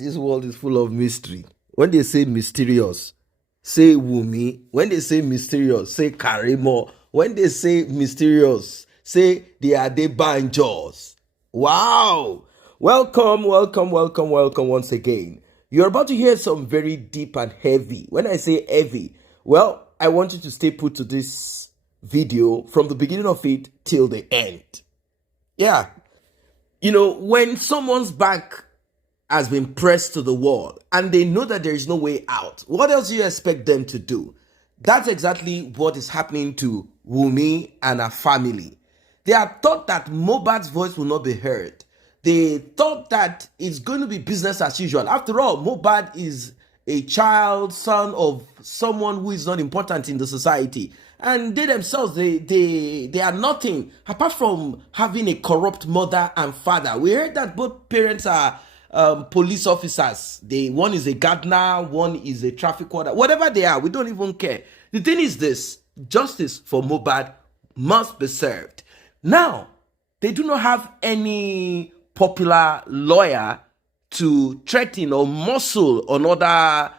This world is full of mystery. When they say mysterious, say Wunmi. When they say mysterious, say Karimo. When they say mysterious, say they are the banjos. Wow. Welcome once again. You're about to hear some very deep and heavy. When I say heavy, well, I want you to stay put to this video from the beginning of it till the end. Yeah. You know, when someone's back has been pressed to the wall and they know that there is no way out, what else do you expect them to do? That's exactly what is happening to Wunmi and her family. They had thought that Mohbad's voice will not be heard. They thought that it's going to be business as usual. After all, Mohbad is a child, son of someone who is not important in the society. And they themselves, they are nothing apart from having a corrupt mother and father. We heard that both parents are police officers. One is a gardener, one is a traffic warden. Whatever they are, we don't even care. The thing is this: justice for Mohbad must be served. Now, they do not have any popular lawyer to threaten or muscle on other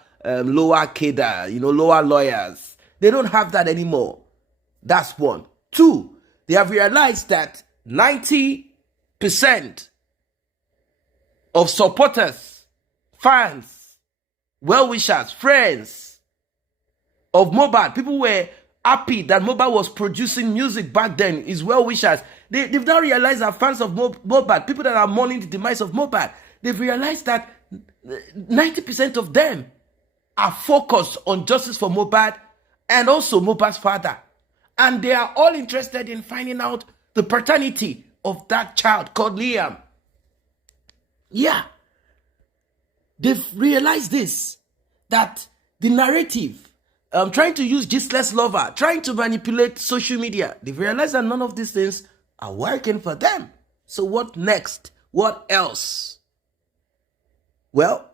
lower cadre, lower lawyers. They don't have that anymore. That's one. Two, they have realized that 90% of supporters, fans, well-wishers, friends of Mohbad, people were happy that Mohbad was producing music back then, his well-wishers. They've now realized that fans of Mohbad, people that are mourning the demise of Mohbad, they've realized that 90% of them are focused on justice for Mohbad and also Mohbad's father. And they are all interested in finding out the paternity of that child called Liam. Yeah. They've realized this, that the narrative, trying to use gistless lover, trying to manipulate social media, they've realized that none of these things are working for them. So what next? What else? Well,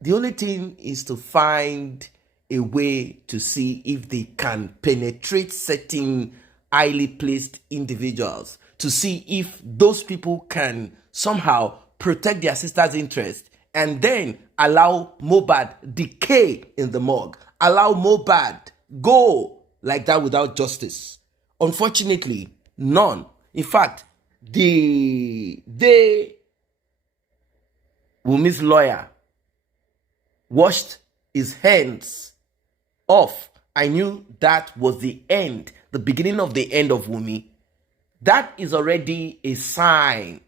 the only thing is to find a way to see if they can penetrate certain highly placed individuals, to see if those people can somehow protect their sister's interest and then allow Mohbad decay in the morgue, allow Mohbad go like that without justice. Unfortunately, none. In fact, Wunmi's lawyer washed his hands off. I knew that was the end, the beginning of the end of Wunmi. That is already a sign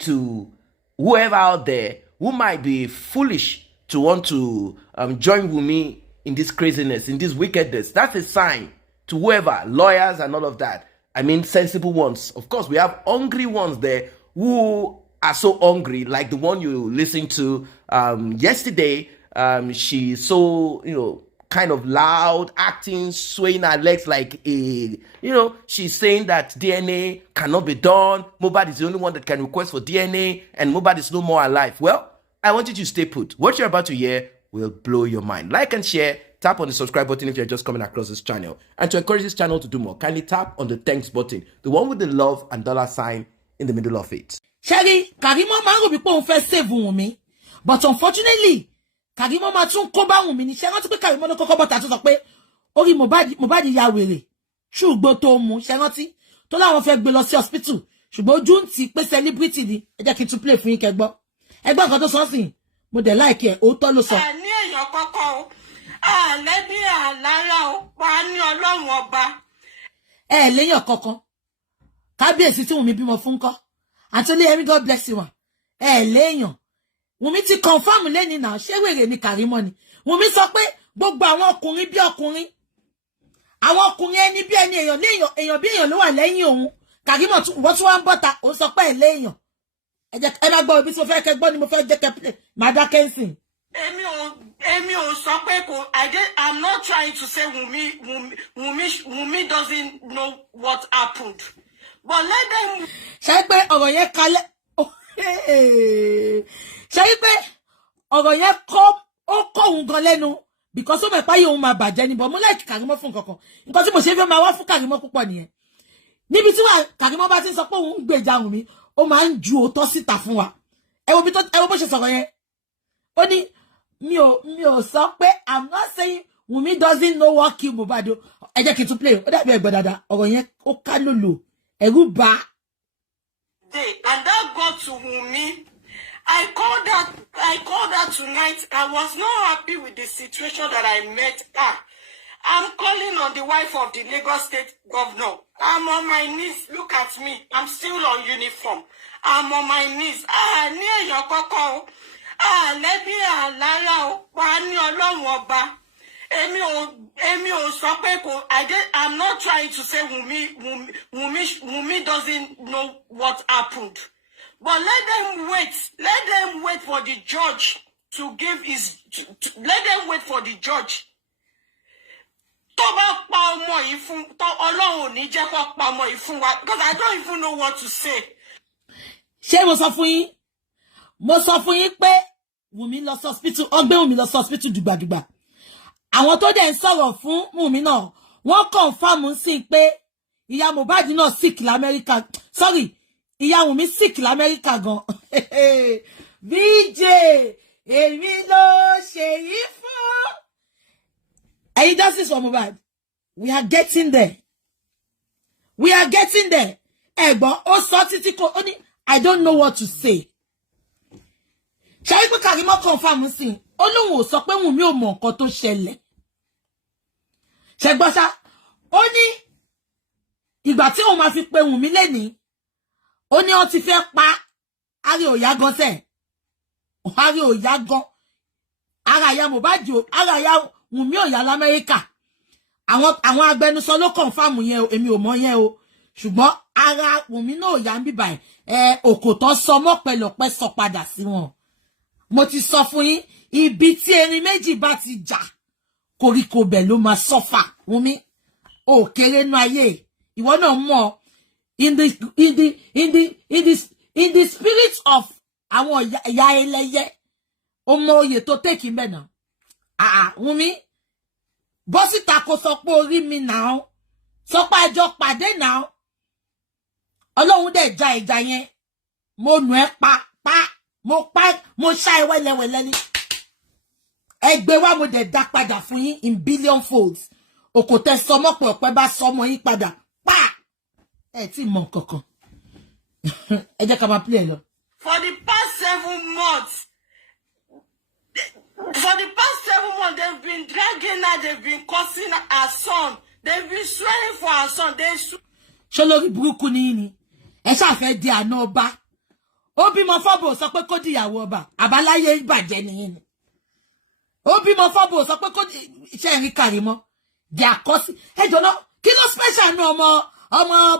to whoever out there who might be foolish to want to join Wunmi in this craziness, in this wickedness. That's a sign to whoever, lawyers and all of that. I mean, sensible ones. Of course, we have hungry ones there who are so hungry, like the one you listened to yesterday. She's so, kind of loud, acting, swaying her legs like she's saying that DNA cannot be done. Mohbad is the only one that can request for DNA, and Mohbad is no more alive. Well, I want you to stay put. What you're about to hear will blow your mind. Like and share. Tap on the subscribe button if you're just coming across this channel. And to encourage this channel to do more, kindly tap on the thanks button, the one with the love and $ in the middle of it. Sherry, Karimo man will be put on first save Wunmi, but unfortunately, Karimo man tún kó bá Wunmi ni. Ṣé rántí pé Karimo no kọ́kọ́ bọ́ta tó sọ pé orí Mohbad ya wèrè ṣùgbọ́n tó mú. Ṣé rántí tó láwọn fẹ́ gbé lọ sí hospital ṣùgbọ́n ojú ń tì pé celebrity ni. Ẹ jẹ́ kí n tún play fún yín kẹ́ gbọ́. Ẹ gbọ́ nǹkan tó sọ sìn, mo dẹ̀ like ẹ̀, òótọ́ ló sọ. Ní èèyàn kọ́kọ́ o, àlẹ́bí àlára o, wà ní Ọlọ́run ọba. Léèyàn kankan. Kábíyèsí tí Wunmi bímọ fún kọ́. Àtúnlé ẹ̀rí, God bless you. Léèyàn. Wunmi ti confirm lẹ́ni náà, ṣé wèrè ni Karimo ni. Wunmi sọ pé gbogbo àwọn ọkùnrin bí ọkùnrin. Àwọn ọkùnrin ẹni bí ẹni, èèyàn bí èèyàn ló wà lẹ́yìn òun. Karimo wọ́n tún wá ń bọ́ta, ó sọ pé léèyàn. Ẹ má gbọ́ ibi tí mo fẹ́ kẹ́ gbọ́ ni mo fẹ́ jẹ́ kẹ́ play. Má dákẹ́ nsìn. Èmi ò sọ pé kò, I'm not trying to say Wunmi doesn't know what happened. But let them. Ṣé pé ọ̀rọ̀ yẹn kalẹ̀. Ṣé pé ọ̀rọ̀ yẹn kọ́ òun gan lẹ́nu because ó mọ̀ pé òun máa bàjẹ́ ni, but mo like Karimo fún nǹkan kan. Nǹkan tí mo ṣe fẹ́ máa wá fún Karimo púpọ̀ nìyẹn. Níbi tí Karimo bá ti ń sọ pé òun gbèjà Wunmi, ó máa ń ju òótọ́ síta fún wa. Ẹ wo bó ṣe sọ̀rọ̀ yẹn. Only mi ò sọ pé I'm not saying Wunmi doesn't know what kill Mohbad. Ẹ jẹ́ kí n tún play. Ó dàbí ẹ̀gbọ́n dáadáa. Ọ̀rọ̀ yẹn ó ká lòlò. Ẹ̀rù bà. And that got to Wunmi. I called her tonight. I was not happy with the situation that I met her. I'm calling on the wife of the Lagos State governor. I'm on my knees. Look at me. I'm still on uniform. I'm on my knees. Near your coco. Let me allow. I'm not trying to say Wunmi doesn't know what happened. But let them wait. Let them wait for the judge to give his. Let them wait for the judge. Because I don't even know what to say. Ṣé mo sọ fún yín? Mo sọ fún yín pé Wunmi lọ hospital, ó gbé Wunmi lọ hospital dùgbàdùgbà. Àwọn tó dẹ̀ ń sọ̀rọ̀ fún Wunmi náà, wọ́n confirm sí pé ìyá Mohbad náà sick l'Amẹ́ríkà. Sorry, ìyá Wunmi sick l'Amẹ́ríkà gan. VJ, èmi ló ṣe yìí fún. And justice for Mohbad. We are getting there. We are getting there. Ẹ̀gbọ́n, ó sọ títí kò ó ní I don't know what to say. Ṣé pé Karimo confirm sí? Ó lóun ò sọ pé Wunmi ò mọ nǹkan tó ṣẹlẹ̀. Ṣé gbọ́ ṣá? Ó ní ìgbà tí òun máa fi pe Wunmi lẹ́ni. Ó ní ó ti fẹ́ pa Ari Oya gan ṣe. Ari Oya gan. Ara ya Mohbad o, ara ya Wunmi ò yá l'Amẹ́ríkà. Àwọn agbẹnusọ ló confirm yẹn o, èmi ò mọ̀ yẹn o. Ṣùgbọ́n ara Wunmi náà yá ń bí báyìí. Òkòtọ́ sọ mọ́ pẹ̀lọpẹ́ sọ padà sí wọn. Mo ti sọ fún yín, ibi tí erin méjì bá ti jà, koríko bẹ̀ ló máa suffer. Wunmi, ó kéré nú ayé. Ìwọ náà mọ̀ in the spirit of àwọn ìyá ẹlẹ́yẹ. Ó mọ oyè tó take ńbẹ̀ náà. Wunmi, bọ́ síta kó sọ pé orí mi náà. Sọ pé àjọ pàdé náà. Ọlọ́run dẹ̀ ja ìjà yẹn. Mo nù ẹ́ pa. Mo ṣá ẹ wẹ́lẹ́wẹ́lẹ́ ní. Ẹgbẹ́ wa mo dẹ̀ dá padà fún yín in billion folds. Òkòtẹ́ sọmọ́ pé ọ̀pẹ bá sọmọ yín padà. Pa! Ẹ tí mọ̀ kankan. Ẹ jẹ́ ká máa play lọ. For the past 7 months, they've been dragging her, they've been cursing her son, they've been swearing for her son. Ṣé lórí burúkú ni? Ẹ ṣáà fẹ́ di àná ọba. Ó bímọ fọ́bò sọ pé kó di ìyàwó ọba. Àbáláyé ìbàjẹ́ nìyẹn. Ó bímọ fọ́bò sọ pé kó di iṣẹ́ rí Karimo. Di àkọsí. Ẹ jọ̀ọ́, kí ló special ní ọmọ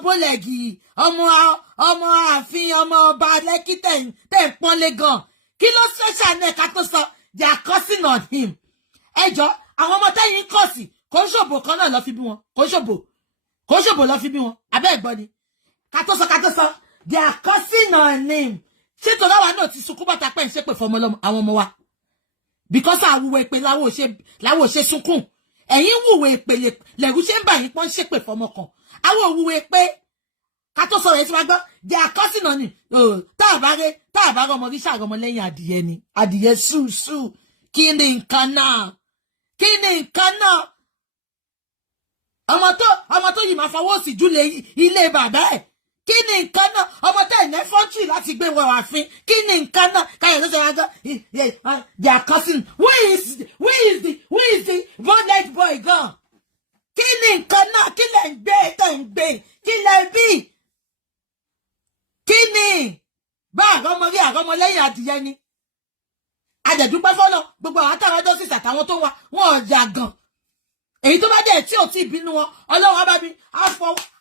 bólẹ̀gì, ọmọ ààfin, ọmọ ọba Lẹ́kì tẹ̀ ń pọ́nlé gan. Kí ló special ní ẹ̀ka tó sọ? They are cursing on him. Ẹ jọ̀ọ́, àwọn ọmọ tẹ́yìn kọ̀sì, kò ṣòbò kan náà lọ fi bí wọn. Kò ṣòbò lọ fi bí wọn. Abẹ́ ẹ̀gbọ́n ni. Ká tó sọ. They are cursing on him. Ṣé tó láwa náà ti sunkún bàtà pẹ́ ń ṣépè fún àwọn ọmọ wa? Because àwùwẹ̀ èpè láwọ̀ ṣe sunkún. Ẹ̀yin wùwẹ̀ èpè lẹ̀rú ṣe ń bà yín pọ́n ṣépè fọmọ kan. Àwọn òwúwẹ̀ èpè ká tó sọ̀rọ̀ èsì wa gbọ́. They are cursing on him. Tá àbárẹ̀ ọmọ ríṣà ọmọ lẹ́yìn adìyẹ ni. Adìyẹ sùúsù. Kí ni nǹkan náà? Ọmọ tó yìí máa fọwọ́ sí júlé ilé bàbá ẹ̀. Kí ni nǹkan náà? Ọmọ tẹ́ ẹ̀ ní fọ́ńtì láti gbé wọ ààfin. Kí ni nǹkan náà? Káyọ̀ lọ́sẹ̀ wá gbọ́. They are cursing. Who is the bonnet boy gan? Kí ni nǹkan náà? Kí lẹ̀ ń gbé? Kí lẹ̀ bí? Kí ni? Bá àgọ́mọ rí àgọ́mọ lẹ́yìn adìyẹ ni. Àjẹ̀dúpẹ́ fọ́lọ́ gbogbo àwọn táwọn ọjọ́ sísà táwọn tó wà wọ́n ọ̀jà gan. Èyí tó bá dẹ̀ tí ò tí ìbínú wọn, Ọlọ́run bá mi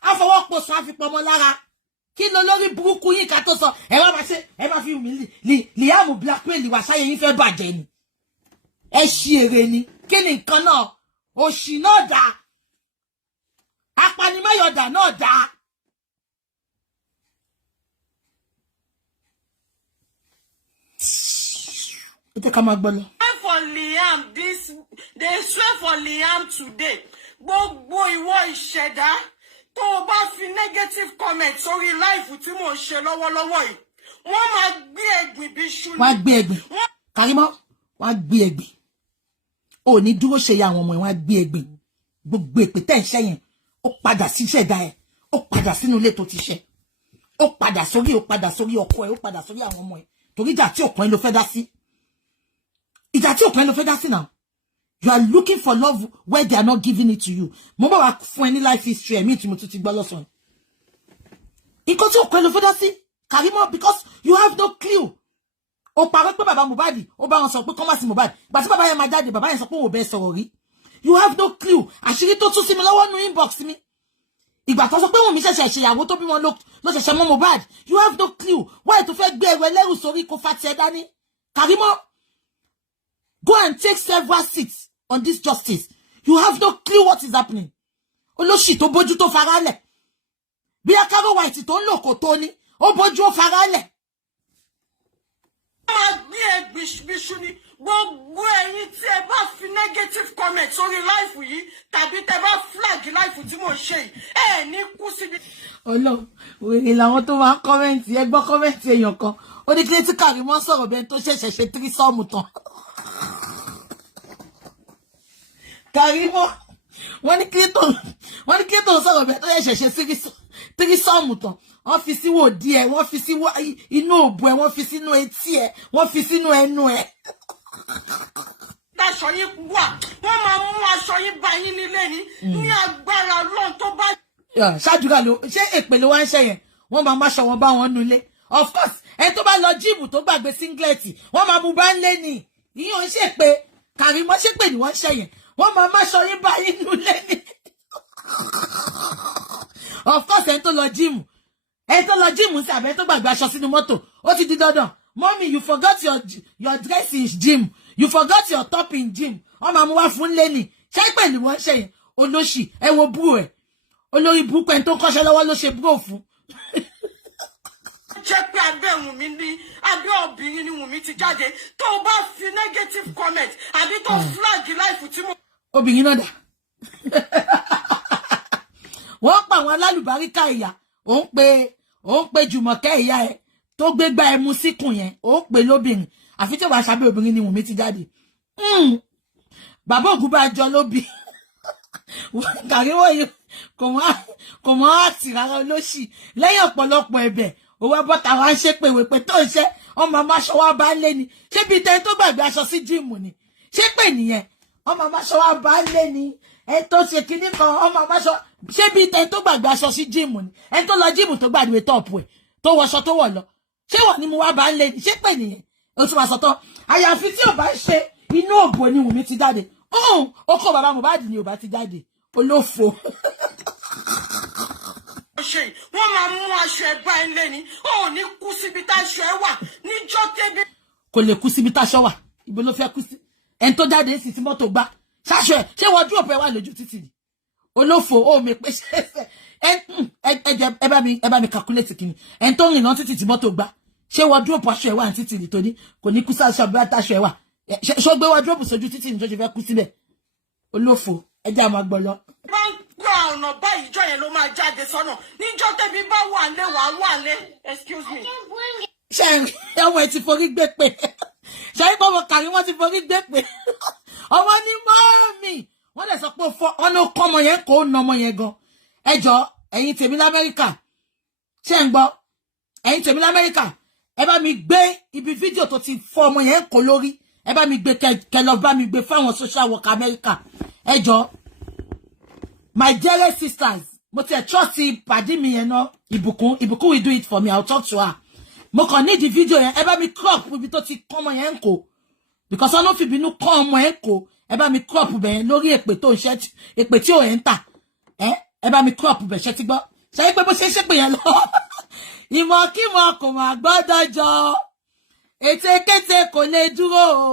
àfọwọ́pọ̀sùn àfipọ̀mọ́ lára. Kí ló lórí burúkú yín ká tó sọ? Ẹ má fi Liam blackmail wá sáyé yín fẹ́ bàjẹ́ ni. Ẹ ṣí èrè ni. Kí ni nǹkan náà? Òṣì náà dá. Apanimáyọ̀dà náà dá. Ẹ jẹ́ ká máa gbọ́ lọ. They swear for Liam today. Gbogbo ìwọ ìṣẹ̀dá tó o bá fi negative comment sórí life tí mò ń ṣe lọ́wọ́lọ́wọ́ yìí, wọ́n máa gbé ẹ̀gbìn bí ṣú. Wọ́n á gbé ẹ̀gbìn. Karimo, wọ́n gbé ẹ̀gbin ó ní dúró ṣe ya àwọn ọmọ ẹ̀ wọ́n gbé ẹ̀gbin gbogbo èpè tẹ́ ń ṣe yẹn ó padà sí ṣẹ̀dá ẹ̀ ó padà sínú ilé tó ti ṣe ó padà sórí ọkọ ẹ̀ ó padà sórí àwọn ọmọ ẹ̀ torí ìjà tí òkun ẹ̀ ló fẹ́ dá sí now. You are looking for love where they are not giving it to you. Mo bá wá fún ẹ ní life history ẹ̀ mi tí mo tún ti gbọ́ lọ́sàn. Nǹkan tí òkun ẹ̀ ló fẹ́ dá sí Karimo, because you have no clue. Ó parọ́ pé bàbá Mohbad ó bá wọn sọ pé kọ́ má sí Mohbad gbà tí bàbá yẹn máa jáde bàbá yẹn sọ pé òun ò bẹ́ẹ̀ sọ̀rọ̀ rí. You have no clue. Àṣírí tó tún sí mi lọ́wọ́ nínú inbox mi. Ìgbà tó sọ pé Wunmi ṣẹ̀ṣẹ̀ ṣèyàwó tó bí wọn ló ṣẹ̀ṣẹ̀ mọ́ Mohbad. You have no clue. Why tó fẹ́ gbé ẹrù ẹlẹ́rù sórí kó fa tiẹ̀ dání. Karimo, go and take several seats on this justice. You have no clue what is happening. Olóṣì tó bójú tó faralẹ̀. Bí akaro white tó ń lò kò tó ní, ó bójú ó faralẹ̀. Gbogbo ẹ̀yin tí ẹ bá fi negative comment sórí life yìí tàbí tẹ́ bá flag life tí mo ṣe yìí ẹ ní kú síbi. Ọlọ́run wèrè làwọn tó máa ń kọ́mẹ́ǹtì ẹ gbọ́ kọ́mẹ́ǹtì èèyàn kan ó ní kílé tí Karimo sọ̀rọ̀ bẹ́ẹ̀ tó ṣẹ̀ṣẹ̀ ṣe tírísọ́ọ̀mù tán. Karimo wọ́n ní kílé tó ń sọ̀rọ̀ bẹ́ẹ̀ tó ṣẹ̀ṣẹ̀ ṣe tírísọ́ọ̀mù tán. Wọ́n fi sí wò díẹ̀ wọ́n fi sí inú òbò ẹ̀ wọ́n fi sínú etí ẹ̀ wọ́n fi sínú ẹnu ẹ̀. Aṣọ yín wà wọ́n máa mú aṣọ yín bá yín nílé ní agbára Ọlọ́run tó bá. Ṣáàdúrà ló ṣé èpè ló wá ń ṣe yẹn wọ́n máa máṣọ wọn bá wọn nulẹ̀. Of course ẹni tó bá lọ jíìmù tó gbàgbé singlet wọ́n máa mú bá ń lé ní ìyẹn ò ń ṣe pé Karimo ṣe pé ni wọ́n ṣe yẹn wọ́n máa máṣọ yín bá yín nulẹ̀ ní. Of course ẹni tó lọ jíìmù sí àbẹ́ tó gbàgbé aṣọ sínú mọ́tò ó ti di dandan. Mommy, you forgot your dress in gym. You forgot your top in gym. Ọmọ àmú wá fún lẹ́nì. Ṣé pẹ̀lú wọ́n ṣe yẹn? Olóṣì, ẹ wo bú ẹ̀. Olórí burúkú ẹni tó kọ́ṣẹ́ lọ́wọ́ ló ṣe búrò fún. Jẹ́ pé abẹ́ Wunmi ní abẹ́ obìnrin ni Wunmi ti jáde. Tó o bá fi negative comment àbí tó flag life tí mo. Obìnrin náà dà. Wọ́n pa àwọn alálùbáríkà ìyá. Ó ń pe Jùmọ̀kẹ́ ìyá ẹ̀. Tó gbé gba ẹmu síkùn yẹn ó pè lóbìnrin àfi tí ó bá ṣàbẹ obìnrin ni Wunmi ti jáde bàbá ògùn bá jọ lóbi Karimo yìí kò mọ àti rárá olóṣì lẹ́yìn ọ̀pọ̀lọpọ̀ ẹ̀bẹ̀ owó bọ́tà wa ń ṣe pé ìwé pé tó ń ṣe ọmọ amáṣọ wa bá lé ni ṣé bíi tẹni tó gbàgbé aṣọ sí jíìmù ni ṣé pé nìyẹn ọmọ amáṣọ wa bá lé ni ẹni tó ṣe kinní kan ọmọ amáṣọ ṣé bíi tẹni tó gbàgbé aṣọ sí jíìmù ni ẹni tó lọ jíìmù tó gbàgbé tọ́ọ̀pù ẹ̀ tó wọṣọ tó wọ̀ lọ ṣé wọ́n ní mo wá bá ń lé ní ṣé pè nìyẹn o tún máa sọ tán àyàfi tí ò bá ṣe inú òbò ni Wunmi ti jáde ó kó bàbá Mohbad ni ò bá ti jáde olófo. Wọ́n máa mú aṣọ ẹ̀ bá ń lé ní ó ní kú síbi táṣọ ẹ̀ wà níjọ́ tẹ́bí. Kò lè kú síbi táṣọ wà ibo ló fẹ́ kú sí ẹni tó jáde sí ti mọ́tò gbá ṣáṣọ ẹ̀ ṣé wọ́n dúró pé wà lójú títì ni olófo ó mi pé ṣe ẹ bá mi calculate kìíní ẹni tó rìn lọ títì tí mọ́tò gbá ṣé wardrobe aṣọ ẹ̀ wà ní títì nítorí kò ní kú sí aṣọ abẹ́rẹ́ táṣọ ẹ̀ wà ṣó gbé wardrobe sójú títì ní tó ṣe fẹ́ kú síbẹ̀ olófo ẹjẹ́ àmọ́ gbọ́ lọ. bá ń gba ọ̀nà báyìí ìjọ yẹn ló máa jáde sọ́nà níjọ́ tẹ́bí bá wà lé wà lé excuse me. ṣe ọmọ ẹ ti forí gbé pé ṣe é pọ́nmọ Karimo ti forí gbé pé ọmọ ní mọ́ọ̀mì wọ́n lè sọ pé ọ̀nà kọ́ ọmọ yẹn kò ná ọmọ yẹn gan ẹjọ́ ẹ̀yin tèmi l'Amẹ́ríkà ṣé ń gbọ́ ẹ̀yin tèmi l'Amẹ́ríkà ẹ bá mi gbé ibi fídíò tó ti fọ́ ọmọ yẹn kò lórí ẹ bá mi gbé kẹlọ bá mi gbé fáwọn social worker Amẹ́ríkà ẹjọ́ my dearest sisters mo ti trust pàdé mi yẹn náà ìbùkún will do it for me I'll talk to her mo kàn ní di fídíò yẹn ẹ bá mi crop ibi tó ti kọ́ ọmọ yẹn kò because ọ̀nà fi bínú kọ́ ọmọ yẹn kò ẹ bá mi crop bẹ̀yẹn lórí èpè tó ń ṣe èpè tí ò ń tà ẹ bá mi crop bẹ̀ ṣe ti gbọ́ ṣe pé bó ṣe ṣépè yẹn lọ ìmọ̀kímọ̀ kò mà gbọ́dọ̀ jọ ètekéte kò lè dúró o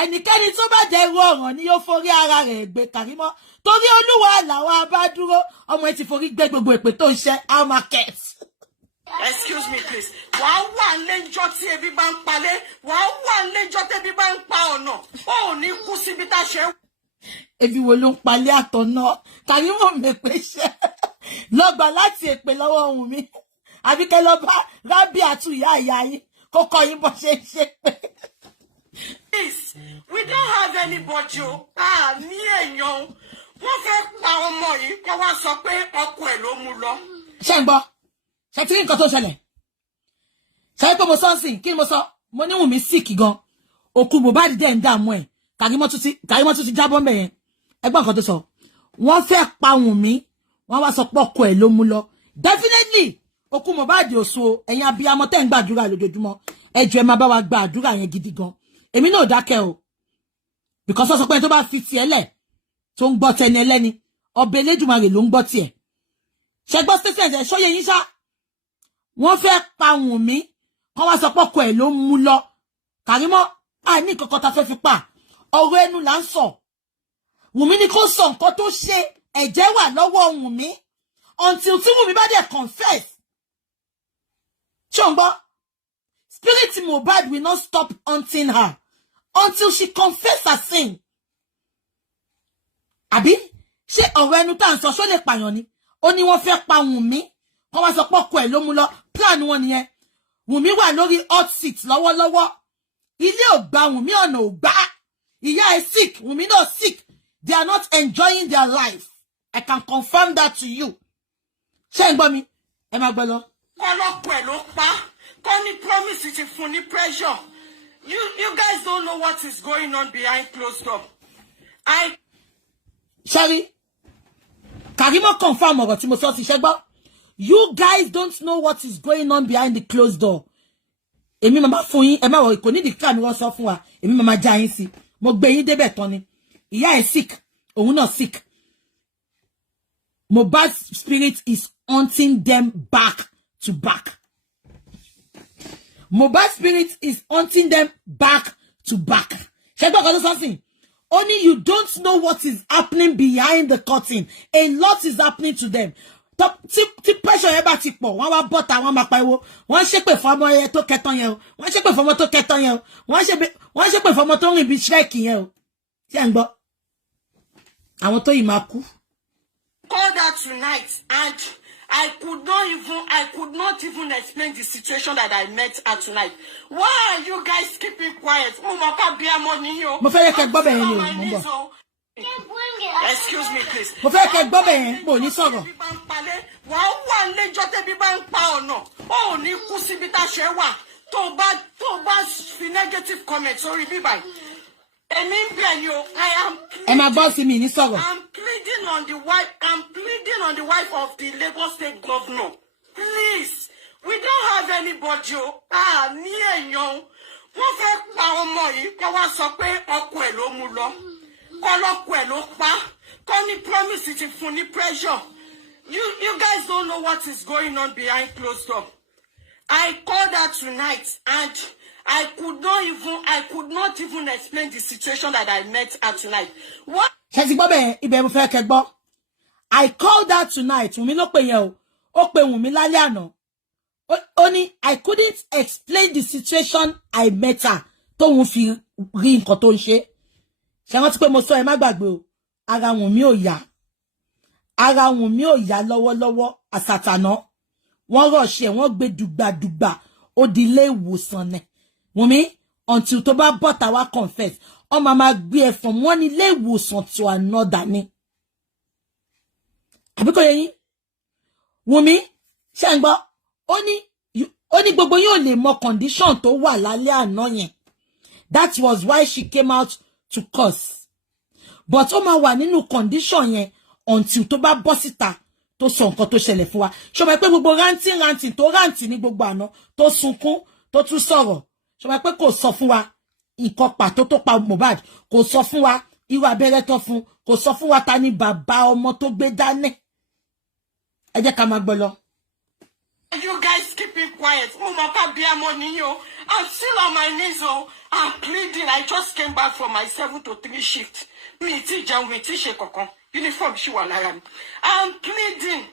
ẹnikẹ́ni tó bá jẹ́ irú ọ̀ràn ni yóò forí ara rẹ̀ gbé Karimo torí Olúwa làwọn bá dúró ọmọ ẹ ti forí gbé gbogbo èpè tó ń ṣe our market. Excuse me please wàá wà lẹ́jọ́ tí ebi bá ń palẹ̀ wàá wà lẹ́jọ́ tí ebi bá ń pa ọ̀nà ó ní kú síbi tá a ṣe. Ebi wo ló ń palẹ̀ àtọ̀ náà Karimo mèpè ṣe lọ́gbà láti èpè lọ́wọ́ Wunmi àbí kẹ́ lọ bá rábì àtúnyà ìyá yín kó kọ́ yín bọ́ ṣe ń ṣe pé Please, we don't have anybody. Me and you. Wọ́n fẹ́ pa ọmọ yìí kó wá sọ pé ọkọ ẹ̀ ló mú lọ. Ṣé ń gbọ́? Ṣé tí nǹkan tó ṣẹlẹ̀? Ṣé pé mo sọ sí kí ni mo sọ? Mo ní Wunmi sick gan. Òkú Mohbad dẹ̀ ń dààmú ẹ̀. Kàrímọ́ tún ti jábọ́ ńbẹ̀ yẹn. Ẹgbọ́n nǹkan tó sọ. Wọ́n fẹ́ pa Wunmi. Wọ́n wá sọ pé ọkọ ẹ̀ ló mú lọ. Definitely òkú Mohbad ò so ẹ̀yin abiyamọ tẹ́ ń gbàdúrà lójoojúmọ́. Ẹ jọ̀ọ́ ẹ máa bá wa gba àdúrà yẹn gidi gan. Èmi náà ò dákẹ́ o. Because wọ́n sọ pé tó bá fi tiẹ̀ lẹ̀ tó ń gbọ́ tẹni ẹlẹ́ni ọbẹ̀ Elédùmarè ló ń gbọ́ tiẹ̀. Ṣé gbọ́ statement ẹ̀ ṣóyè yín ṣá? Wọ́n fẹ́ pa Wunmi kán wá sọ pé ọkọ ẹ̀ ló ń mú lọ. Kàrímọ́ àní kankan ta fẹ́ fi pa ọ̀rọ̀ ẹnu là ń sọ. Wunmi ni kó sọ nǹkan tó ṣe ẹ̀jẹ̀ wà lọ́wọ́ Wunmi until tí Wunmi bá dẹ̀ confess. Ṣé ń gbọ́? Spirit Mohbad will not stop haunting her until she confess her sin. Àbí ṣé ọ̀rọ̀ ẹnu tá à ń sọ ṣó lè pààyàn ni? Ó ní wọ́n fẹ́ pa Wunmi kán wá sọ pé ọkọ ẹ̀ ló mú lọ. Plan wọn nìyẹn. Wunmi wà lórí hot seat lọ́wọ́lọ́wọ́. Ilé ò gba Wunmi, ọ̀nà ò gbà. Ìyá ẹ̀ sick, Wunmi náà sick. They are not enjoying their life. I can confirm that to you. Ṣé ń gbọ́ mi? Ẹ máa gbọ́ lọ. Ọlọ́pàá ẹ̀ ló pa. Tony promise ti fún ní pressure. You guys don't know what is going on behind closed door. Sherry, Karimo confirm ọ̀rọ̀ tí mo sọ sí ṣẹ́gbọ́. You guys don't know what is going on behind the closed door. Èmi mama fún yín, ẹ má wọ kò ní di ká mi wọ́n sọ fún wa. Èmi mama já yín sí. Mo gbé yín débẹ̀ tán ni. Ìyá ẹ̀ sick, òun náà sick. Mohbad's spirit is haunting them back to back. Mohbad's spirit is haunting them back to back. Ṣẹ́gbọ́n kan tó something. Only you don't know what is happening behind the curtain. A lot is happening to them. Tí pressure yẹn bá ti pọ̀, wọ́n wá bọ́ta, wọ́n máa pariwo. Wọ́n ṣépè fún ọmọ yẹn tó kẹtàn yẹn o. Wọ́n ṣépè fún ọmọ tó kẹtàn yẹn o. Wọ́n ṣépè fún ọmọ tó rìn bí Shrek yẹn o. Ṣé ń gbọ́? Àwọn tó yìí máa kú. Called her tonight and I could not even explain the situation that I met her tonight. Why are you guys keeping quiet? Mo fẹ́ yẹ kẹ́ gbọ́ bẹ́ẹ̀ ni o, mo bọ̀. Excuse me, please. Mo fẹ́ kẹ́ gbọ́ bẹ́ẹ̀ mo ní sọ̀rọ̀. Wà wà lẹ́jọ́ tẹ́bí bá ń pa ọ̀nà. Ó ní kú síbi tá ṣe wà. Tó bá fi negative comments sórí bíbá. I am pleading on the wife of the Lagos State Governor. Please, we don't have anybody. Ní èèyàn. Wọ́n fẹ́ pa ọmọ yìí kó wá sọ pé ọkọ ẹ̀ ló mú lọ. Kọ́lọ́kọ ẹ̀ ló pa. Tony promise ti fún ní pressure. You guys don't know what is going on behind closed door. I called her tonight and I could not even explain the situation that I met her tonight. What? I called her tonight. Wunmi ló pè yẹn o. Ó pè Wunmi lálẹ́ àná. Only I couldn't explain the situation I met her. Tó wọ́n fi rí nǹkan tó ń ṣe. Ṣé wọ́n ti pé mo sọ ẹ má gbàgbé o. Ara Wunmi ò yá. Ara Wunmi ò yá lọ́wọ́lọ́wọ́ àsàtàná. Wọ́n rọ̀ṣẹ̀, wọ́n gbé dùgbàdùgbà. Ó di ilé ìwòsàn nẹ̀. Wunmi, until tó bá bọ́ta wá confess, ó máa gbé ẹ from one ilé ìwòsàn to another ni. Àbí kò yé yín? Wunmi, ṣé ń gbọ́? Ó ní gbogbo yín ò lè mọ condition tó wà lálẹ́ àná yẹn. That was why she came out to curse. But ó máa wà nínú condition yẹn until tó bá bọ́ síta tó sọ nǹkan tó ṣẹlẹ̀ fún wa. Ṣó mọ̀ pé gbogbo ranting tó ranting ní gbogbo àná tó sunkún tó tún sọ̀rọ̀. Ṣó mọ̀ pé kò sọ fún wa nǹkan pàtó tó pa Mohbad, kò sọ fún wa irú abẹ́rẹ́ tó fún, kò sọ fún wa ta ni bàbá ọmọ tó gbé dání. Ẹ jẹ́ ká máa gbọ́ lọ. You guys keeping quiet. I'm still on my knees. I'm pleading. I just came back from my 7 to 3 shift. Uniform I'm pleading.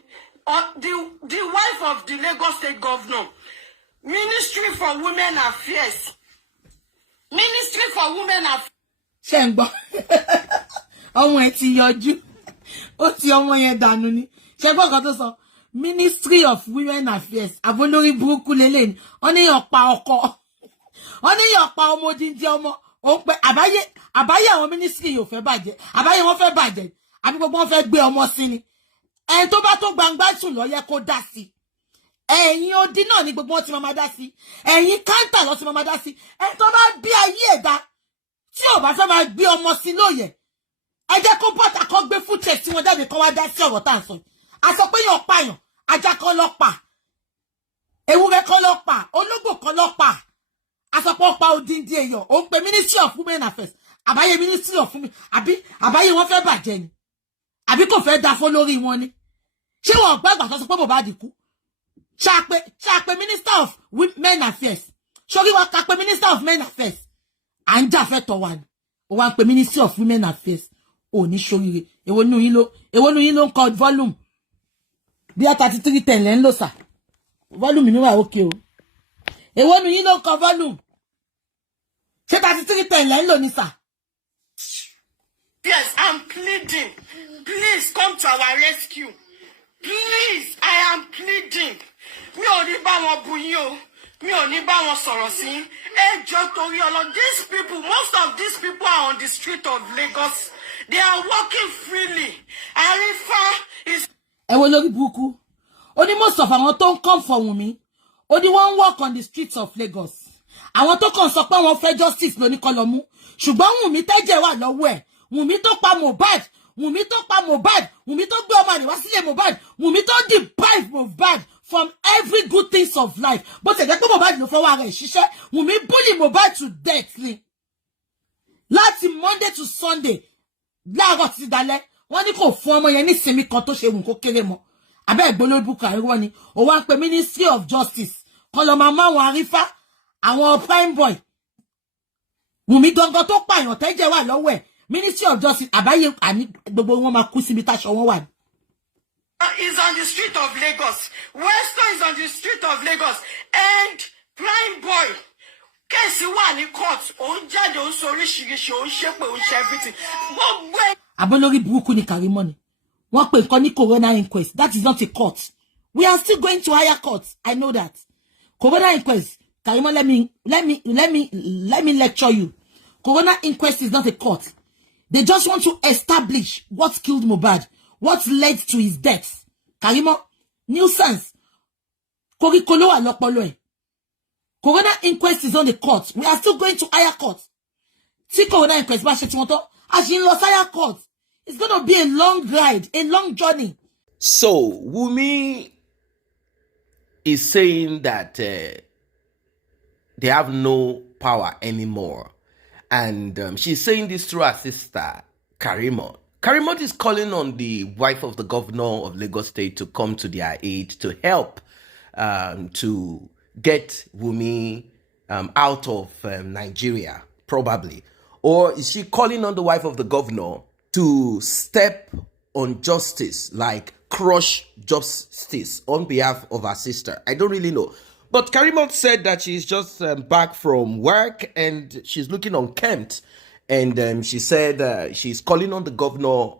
The wife of the Lagos State Governor, Ministry for Women Affairs. Ministry for Women Affairs. Ṣé ń gbọ́? Ọmọ ẹ ti yọjú. Ó ti ọmọ yẹn dànù ni. Ṣé gbọ́ nǹkan tó sọ? Ministry of Women Affairs. Àbólórí burúkú lélẹ̀ ni. Wọ́n ní yàn pa ọkọ. Wọ́n ní yàn pa ọmọ jíjẹ ọmọ. ó pé àbáyé àwọn ministry yóò fẹ́ bàjẹ́ àbáyé wọn fẹ́ bàjẹ́ àbí gbogbo wọn fẹ́ gbé ọmọ sí ni ẹni tó bá tó gbangba sùn ló yẹ kó dá sí ẹ̀yin odi náà ni gbogbo wọn ti máa dá sí ẹ̀yin káńtà ló ti máa dá sí ẹni tó bá bí ayé ẹ̀dá tí ò bá fẹ́ máa gbé ọmọ sí lóye ẹ jẹ́ kó bọ́tà kó gbé fúnṣẹ̀ tí wọ́n jáde kó wá dá sí ọ̀rọ̀ tá à ń sọ a sọ pé yàn pààyàn ajá kan ló pa ewúrẹ́ kan ló pa ológbò kan ló pa a sọ pé ó pa odindi èèyàn ó ń pe Ministry of Women Affairs àbáyé Ministry of Women àbáyé wọn fẹ́ bàjẹ́ ni àbí kò fẹ́ da fún lórí wọn ni ṣé wọn gbàgbà tó sọ pé Mohbad kú ṣàpè Minister of Women Affairs sórí wọn kà pé Minister of Men Affairs à ń jà fẹ́ tọ̀ wá ni ó wá ń pe Ministry of Women Affairs ò ní ṣoríire èwo nu yín ló ń kọ volume bí a 3310 lẹ́ ń lò sà volume mi wà òkè o èwo nu yín ló ń kọ volume ṣé 3310 lẹ́ ń lò ní sà. Yes, I'm pleading. Please come to our rescue. Please, I am pleading. Mi ò ní bá wọn bú yín o. Mi ò ní bá wọn sọ̀rọ̀ sí yín. Ẹ jọ̀ọ́ torí Ọlọ́run. These people, most of these people are on the street of Lagos. They are walking freely. Arifa is. Ẹ wo lórí burúkú. Ó ní most of àwọn tó ń come for Wunmi. Ó ní wọ́n walk on the streets of Lagos. Àwọn tó kàn sọ pé wọ́n fẹ́ justice ló ní kó lọ mú. Ṣùgbọ́n Wunmi tẹ́jẹ̀ wà lọ́wọ́ ẹ̀. Wunmi tó pa Mohbad. Wunmi tó pa Mohbad. Wunmi tó gbé ọmọ rẹ̀ wá sílé Mohbad. Wunmi tó deprive Mohbad from every good things of life. Bó ṣe jẹ́ pé Mohbad ló fọwọ́ rẹ̀ ṣiṣẹ́. Wunmi bully Mohbad to death ni. Láti Monday to Sunday. Láàárọ̀ títí dalẹ́. Wọ́n ní kò fún ọmọ yẹn ní ìsinmi kan tó ṣe wù kó kéré mọ́. Abẹ́ ìgbólóbùkù àríwọ́ ni. Ó wá ń pe Ministry of Justice. Kọ́ lọ máa máwọn Arífá. Àwọn prime boy. Wunmi gangan tó pààyàn tẹ́jẹ̀ wà lọ́wọ́ ẹ̀. Ministry of Justice àbáyé àní gbogbo wọn máa kú síbi táṣọ wọn wà. Is on the street of Lagos. Weston is on the street of Lagos. And prime boy. Kẹ́sì wà ní court. Òun jáde òun sọ oríṣiríṣi òun ṣépè òun ṣe everything. Gbogbo ẹ̀. Abolórí burúkú ni Karimo ni. Wọ́n pè nǹkan ní coroner inquest. That is not a court. We are still going to higher courts. I know that. Coroner inquest. Karimo, let me lecture you. Coroner inquest is not a court. They just want to establish what killed Mohbad, what led to his death. Karimo, nuisance. Korikolo alopolo e. Coroner inquest is on the court. We are still going to higher court. See coroner inquest, ba se ti won to. As in los higher court, it's going to be a long ride, a long journey. So, Wunmi is saying that they have no power anymore. And she's saying this through her sister, Karimo. Karimo is calling on the wife of the governor of Lagos State to come to their aid to help to get Wunmi out of Nigeria, probably. Or is she calling on the wife of the governor to step on justice, like crush justice on behalf of her sister? I don't really know. But Karimo said that she's just back from work and she's looking unkempt. And she said she's calling on the governor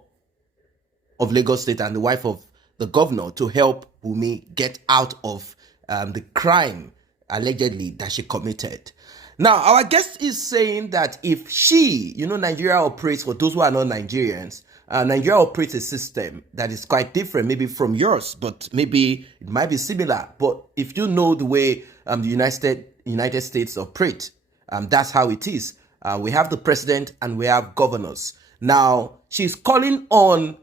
of Lagos State and the wife of the governor to help Wunmi get out of the crime, allegedly, that she committed. Now, our guest is saying that if she, Nigeria operates, for those who are not Nigerians, Nigeria operates a system that is quite different, maybe from yours, but maybe it might be similar. But if you know the way the United States operate, that's how it is. We have the president and we have governors. Now, she's calling on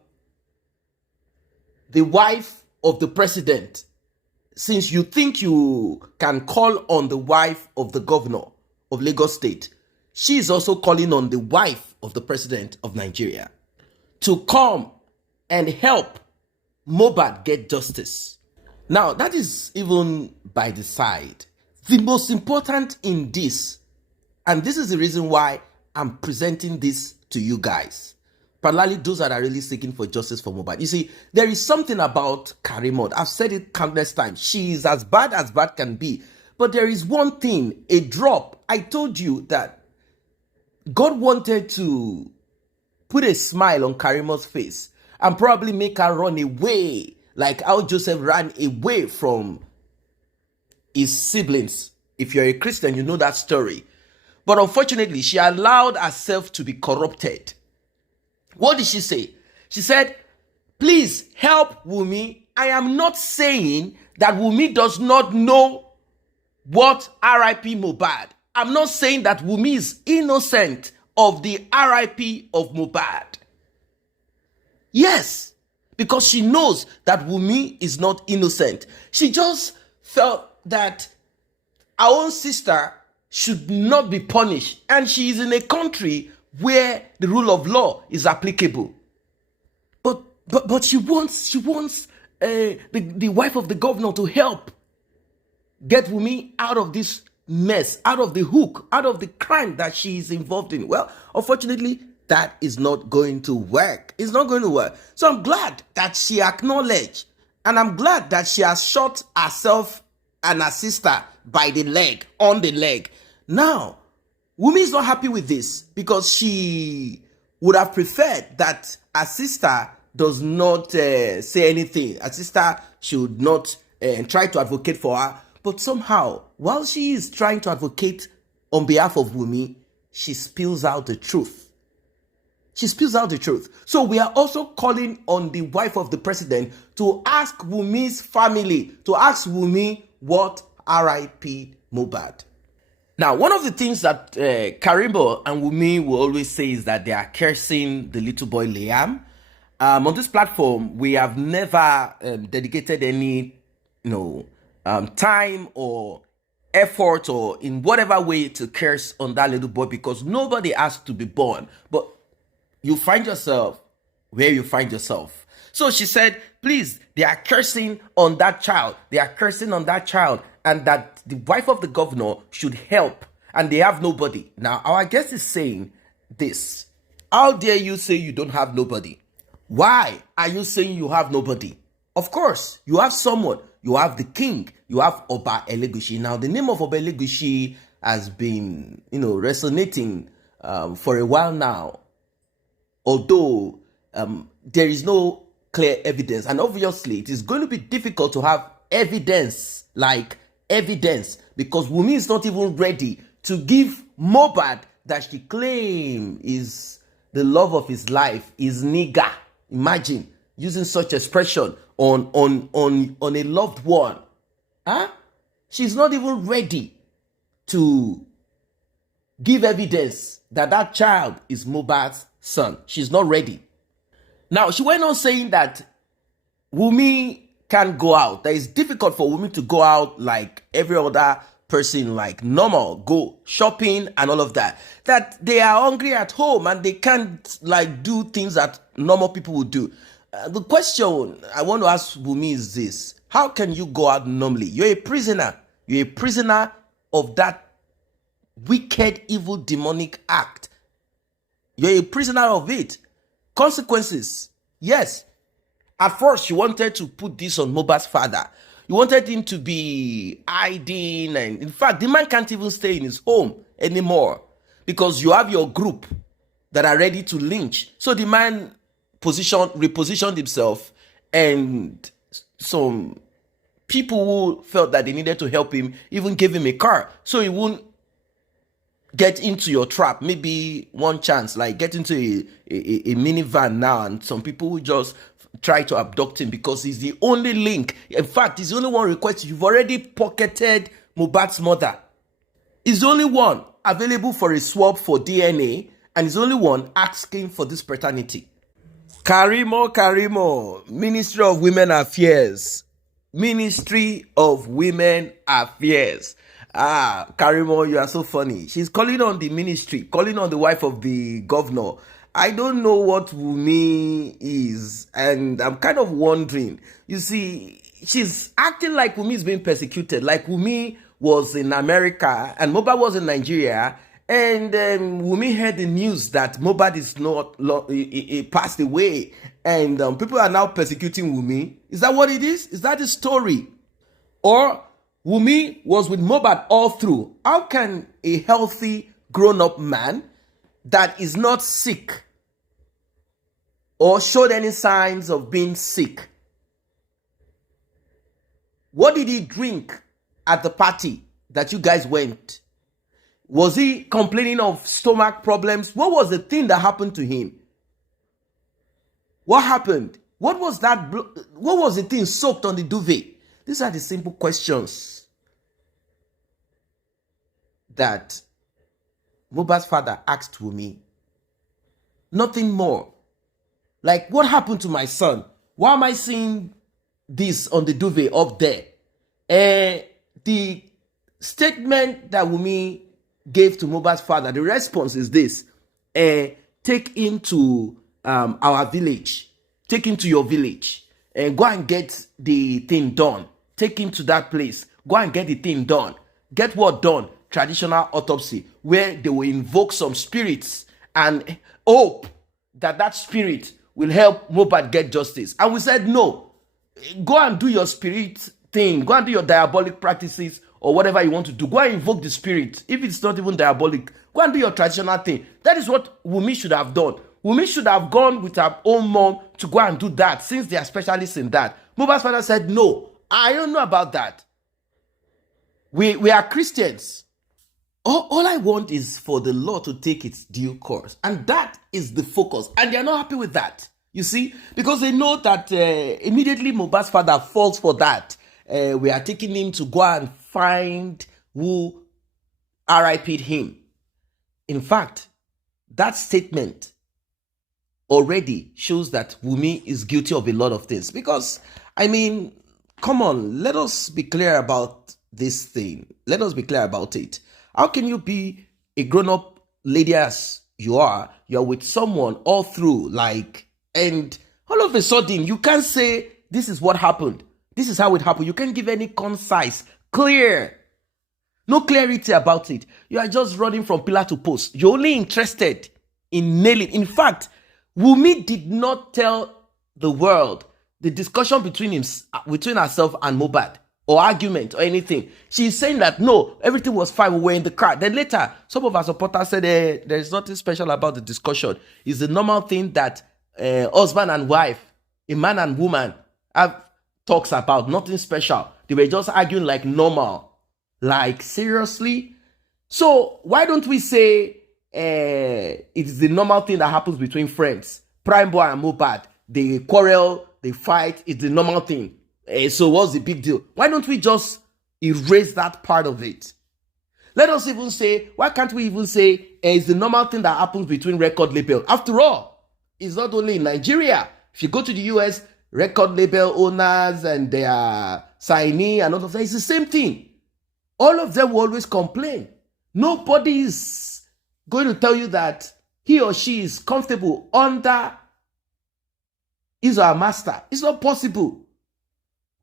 the wife of the president. Since you think you can call on the wife of the governor of Lagos State, she is also calling on the wife of the president of Nigeria to come and help Mohbad get justice. Now, that is even by the side. The most important in this, and this is the reason why I'm presenting this to you guys, particularly those that are really seeking for justice for Mohbad. You see, there is something about Karimo. I've said it countless times. She is as bad can be. But there is one thing, a drop. I told you that God wanted to put a smile on Karimo's face and probably make her run away, like how Joseph ran away from his siblings. If you're a Christian, you know that story. But unfortunately, she allowed herself to be corrupted. What did she say? She said, please help Wunmi. I am not saying that Wunmi does not know what R.I.P. Mohbad. I'm not saying that Wunmi is innocent of the R.I.P. of Mohbad. Yes, because she knows that Wunmi is not innocent. She just felt that our own sister should not be punished, and she is in a country where the rule of law is applicable. But she wants the wife of the governor to help get Wunmi out of this mess, out of the hook, out of the crime that she is involved in. Well, unfortunately, that is not going to work. It's not going to work. So I'm glad that she acknowledged, and I'm glad that she has shot herself and her sister by the leg, on the leg. Now, Wunmi is not happy with this because she would have preferred that her sister does not say anything. Her sister should not try to advocate for her. But somehow, while she is trying to advocate on behalf of Wunmi, she spills out the truth. She spills out the truth. So we are also calling on the wife of the president to ask Wunmi's family, to ask Wunmi what R.I.P. Mohbad. Now, one of the things that Karimo and Wunmi will always say is that they are cursing the little boy Liam. On this platform, we have never dedicated any, time or effort or in whatever way to curse on that little boy, because nobody asked to be born. But you find yourself where you find yourself. So she said, please, they are cursing on that child. They are cursing on that child, and that the wife of the governor should help, and they have nobody. Now, our guest is saying this. How dare you say you don't have nobody? Why are you saying you have nobody? Of course, you have someone. You have the king. You have Oba Elegushi. Now, the name of Oba Elegushi has been, resonating for a while now. Although there is no clear evidence, and obviously it is going to be difficult to have evidence, because Wunmi is not even ready to give Mohbad that she claims is the love of his life, is nigger. Imagine using such expression on a loved one. She's not even ready to give evidence that that child is Mohbad's son. She's not ready. Now, she went on saying that Wunmi can't go out. That it's difficult for Wunmi to go out like every other person, like normal, go shopping and all of that. That they are hungry at home and they can't do things that normal people would do. The question I want to ask Wunmi is this: how can you go out normally? You're a prisoner. You're a prisoner of that wicked, evil, demonic act. You're a prisoner of it. Consequences. Yes. At first, you wanted to put this on Mohbad's father. You wanted him to be hiding, and in fact, the man can't even stay in his home anymore because you have your group that are ready to lynch. So the man repositioned himself, and some people who felt that they needed to help him even gave him a car so he wouldn't get into your trap. Maybe one chance, like get into a minivan now, and some people will just try to abduct him because he's the only link. In fact, he's the only one requested. You've already pocketed Mohbad's mother. He's the only one available for a swab for DNA, and he's the only one asking for this paternity. Karimo, Ministry of Women Affairs. Ministry of Women Affairs. Karimo, you are so funny. She's calling on the ministry, calling on the wife of the governor. I don't know what Wunmi is, and I'm kind of wondering. You see, she's acting like Wunmi is being persecuted, like Wunmi was in America and Mohbad was in Nigeria, and Wunmi heard the news that Mohbad is not he passed away, and people are now persecuting Wunmi. Is that what it is? Is that the story? Or Wunmi was with Mohbad all through? How can a healthy, grown-up man that is not sick or showed any signs of being sick, what did he drink at the party that you guys went? Was he complaining of stomach problems? What was the thing that happened to him? What happened? What was that? What was the thing soaked on the duvet? These are the simple questions that Mohbad's father asked Wunmi. Nothing more. Like, what happened to my son? Why am I seeing this on the duvet up there? The statement that Wunmi gave to Mohbad's father, the response is this: take him to our village, take him to your village, and go and get the thing done. Take him to that place, go and get the thing done. Get what done? Traditional autopsy, where they will invoke some spirits and hope that that spirit will help Mohbad get justice. And we said, no, go and do your spirit thing, go and do your diabolic practices or whatever you want to do. Go and invoke the spirit. If it's not even diabolic, go and do your traditional thing. That is what Wunmi should have done. Wunmi should have gone with her own mom to go and do that, since they are specialists in that. Mohbad's father said, no, I don't know about that. We are Christians. All I want is for the law to take its due course. And that is the focus. And they are not happy with that. You see? Because they know that immediately Mohbad's father falls for that. We are taking him to go and find who RIP'd him. In fact, that statement already shows that Wunmi is guilty of a lot of things. Because, I mean, come on, let us be clear about this thing. Let us be clear about it. How can you be a grown-up lady as you are? You're with someone all through, like, and all of a sudden, you can't say, this is what happened. This is how it happened. You can't give any concise, clear, no clarity about it. You are just running from pillar to post. You're only interested in nailing. In fact, Wunmi did not tell the world the discussion between herself and Mohbad, or argument or anything. She's saying that no, everything was fine, we were in the car. Then later, some of our supporters said there is nothing special about the discussion. It's the normal thing that husband and wife, a man and woman, have talks about. Nothing special. They were just arguing like normal. Like, seriously? So why don't we say it's the normal thing that happens between friends? Prime Boy and Mohbad, they quarrel, they fight, it's the normal thing. So what's the big deal? Why don't we just erase that part of it? Let us even say, why can't we even say it's the normal thing that happens between record label? After all, it's not only in Nigeria. If you go to the US, record label owners and their signee and all of that, it's the same thing. All of them will always complain. Nobody is going to tell you that he or she is comfortable under his or her master. It's not possible.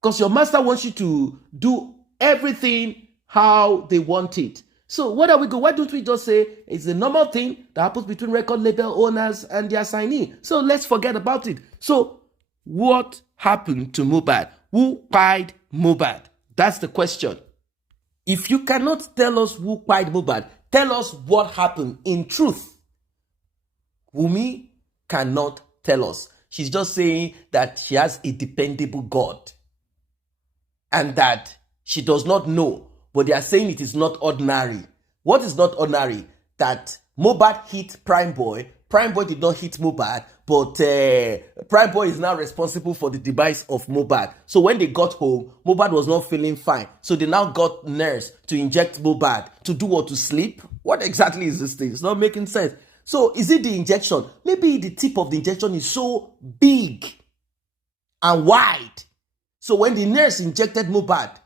Because your master wants you to do everything how they want it. So what are we going? Why don't we just say it's a normal thing that happens between record label owners and their signee? So let's forget about it. So what happened to Mohbad? Who pied Mohbad? That's the question. If you cannot tell us who pied Mohbad, tell us what happened in truth. Wunmi cannot tell us. She's just saying that she has a dependable God. And that she does not know, but they are saying it is not ordinary. What is not ordinary? That Mohbad hit Prime Boy. Prime Boy did not hit Mohbad, but Prime Boy is now responsible for the demise of Mohbad. So when they got home, Mohbad was not feeling fine. So they now got nurse to inject Mohbad to do what? To sleep? What exactly is this thing? It's not making sense. So is it the injection? Maybe the tip of the injection is so big and wide. So when the nurse injected Mohbad,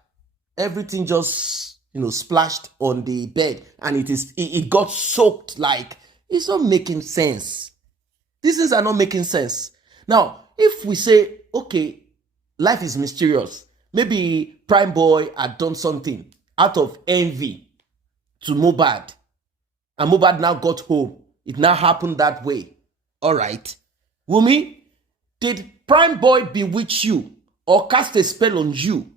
everything just, splashed on the bed and it got soaked. Like, it's not making sense. These things are not making sense. Now, if we say, okay, life is mysterious. Maybe Prime Boy had done something out of envy to Mohbad. And Mohbad now got home. It now happened that way. All right. Wunmi, did Prime Boy bewitch you or cast a spell on you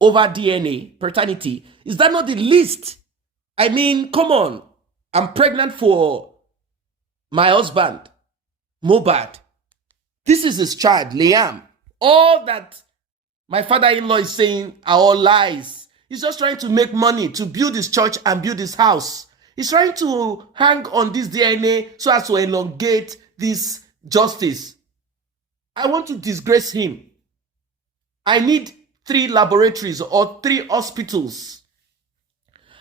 over DNA, paternity? Is that not the least? I mean, come on. I'm pregnant for my husband, Mohbad. This is his child, Liam. All that my father-in-law is saying are all lies. He's just trying to make money to build his church and build his house. He's trying to hang on this DNA so as to elongate this justice. I want to disgrace him. I need 3 laboratories or 3 hospitals.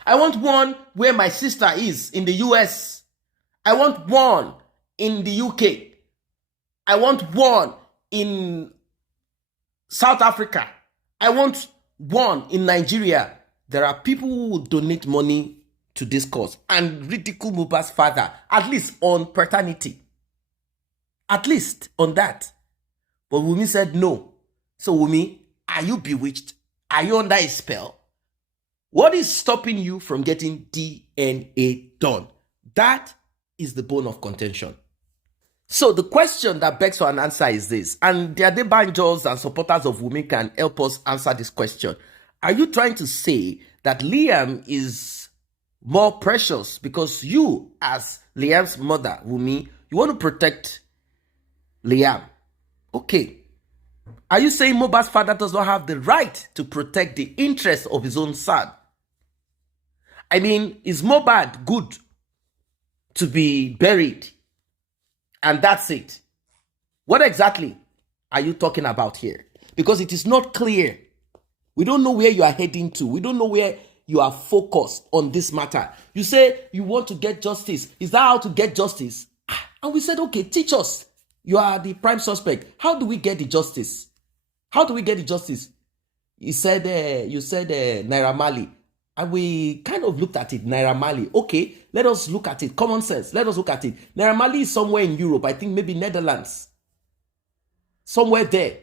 I want one where my sister is in the US. I want one in the UK. I want one in South Africa. I want one in Nigeria. There are people who will donate money to this cause and ridicule Mohbad's father, at least on paternity. At least on that. But Wunmi said no. So Wunmi, are you bewitched? Are you under a spell? What is stopping you from getting DNA done? That is the bone of contention. So the question that begs for an answer is this, and the Adebanjos and supporters of Wunmi can help us answer this question. Are you trying to say that Liam is more precious because you, as Liam's mother, Wunmi, you want to protect Liam? Okay. Are you saying Mohbad's father does not have the right to protect the interests of his own son? I mean, is Mohbad good to be buried and that's it? What exactly are you talking about here? Because it is not clear. We don't know where you are heading to. We don't know where you are focused on this matter. You say you want to get justice. Is that how to get justice? And we said, okay, teach us. You are the prime suspect. How do we get the justice? How do we get the justice? You said Naira Marley. And we kind of looked at it, Naira Marley. Okay, let us look at it. Common sense. Let us look at it. Naira Marley is somewhere in Europe. I think maybe Netherlands. Somewhere there.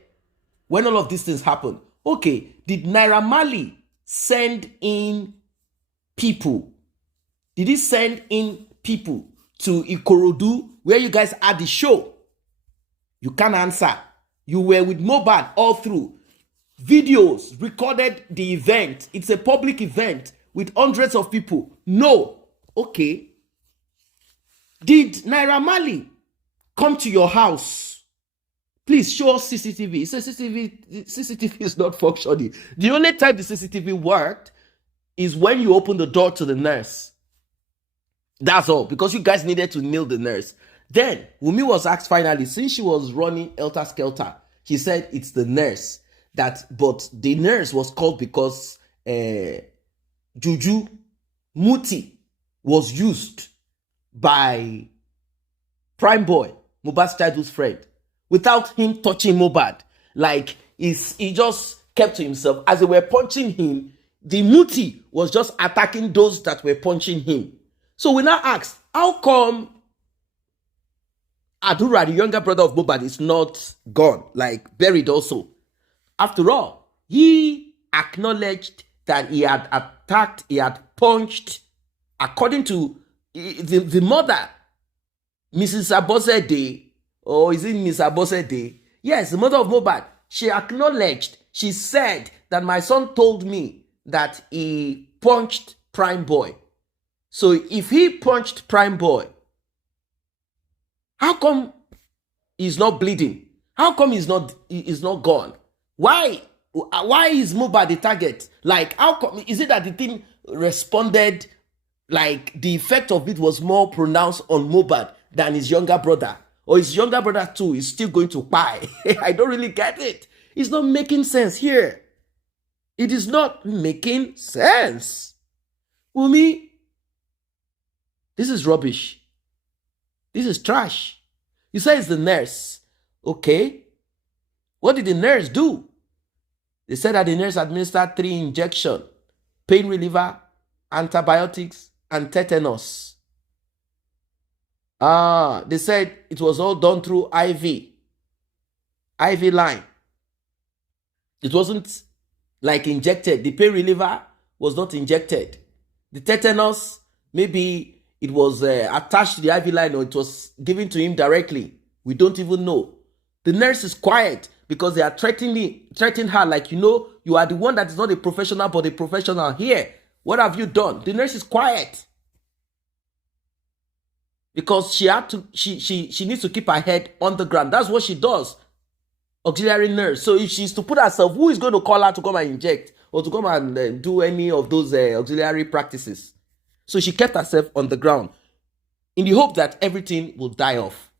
When all of these things happen. Okay, did Naira Marley send in people? Did he send in people to Ikorodu where you guys had the show? You can't answer. You were with Mohbad all through. Videos recorded the event. It's a public event with hundreds of people. No. Okay. Did Naira Marley come to your house? Please show us CCTV. It says CCTV is not functioning. The only time the CCTV worked is when you open the door to the nurse. That's all. Because you guys needed to nail the nurse. Then, Wunmi was asked finally, since she was running helter-skelter, he said it's the nurse. But the nurse was called because Juju Muti was used by Prime Boy, Mohbad's childhood friend, without him touching Mohbad. Like, he just kept to himself. As they were punching him, the Muti was just attacking those that were punching him. So we now asked, how come Adura, the younger brother of Mohbad, is not gone, like buried also? After all, he acknowledged that he had attacked, he had punched, according to the mother, Mrs. Abosede, or is it Miss Abosede? Yes, the mother of Mohbad. She acknowledged, she said that my son told me that he punched Prime Boy. So if he punched Prime Boy, how come he's not bleeding? How come he's not gone? Why is Mohbad the target? Like, how come, is it that the thing responded, like the effect of it was more pronounced on Mohbad than his younger brother? Or his younger brother too is still going to buy? I don't really get it. It's not making sense here. It is not making sense. Wunmi, this is rubbish. This is trash. You say it's the nurse. Okay. What did the nurse do? They said that the nurse administered 3 injections, pain reliever, antibiotics, and tetanus. They said it was all done through IV line. It wasn't like injected. The pain reliever was not injected. The tetanus, maybe it was attached to the IV line or it was given to him directly. We don't even know. The nurse is quiet because they are threatening her like, you are the one that is not a professional but a professional here. What have you done? The nurse is quiet. Because she needs to keep her head on the ground. That's what she does. Auxiliary nurse. So if she's to put herself, who is going to call her to come and inject or to come and do any of those auxiliary practices? So she kept herself on the ground in the hope that everything will die off.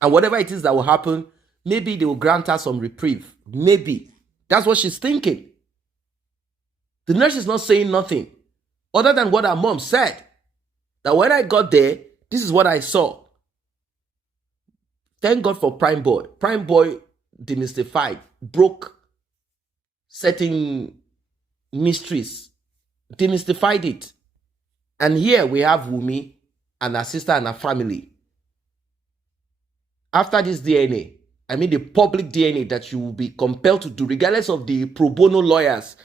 And whatever it is that will happen, maybe they will grant her some reprieve. Maybe. That's what she's thinking. The nurse is not saying nothing other than what her mom said. That when I got there, this is what I saw. Thank God for Prime Boy. Prime Boy demystified, broke certain mysteries, demystified it. And here we have Wunmi and her sister and her family. After this DNA, I mean the public DNA that you will be compelled to do, regardless of the pro bono lawyers,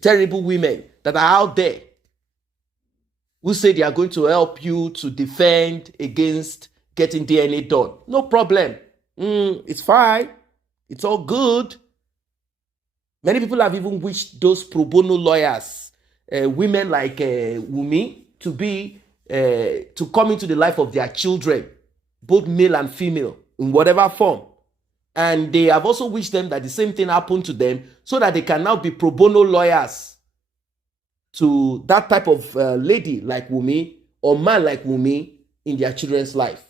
terrible women that are out there who say they are going to help you to defend against getting DNA done. No problem. It's fine. It's all good. Many people have even wished those pro bono lawyers, women like Wunmi, to come into the life of their children, both male and female, in whatever form. And they have also wished them that the same thing happened to them so that they can now be pro bono lawyers to that type of lady like Wunmi or man like Wunmi in their children's life.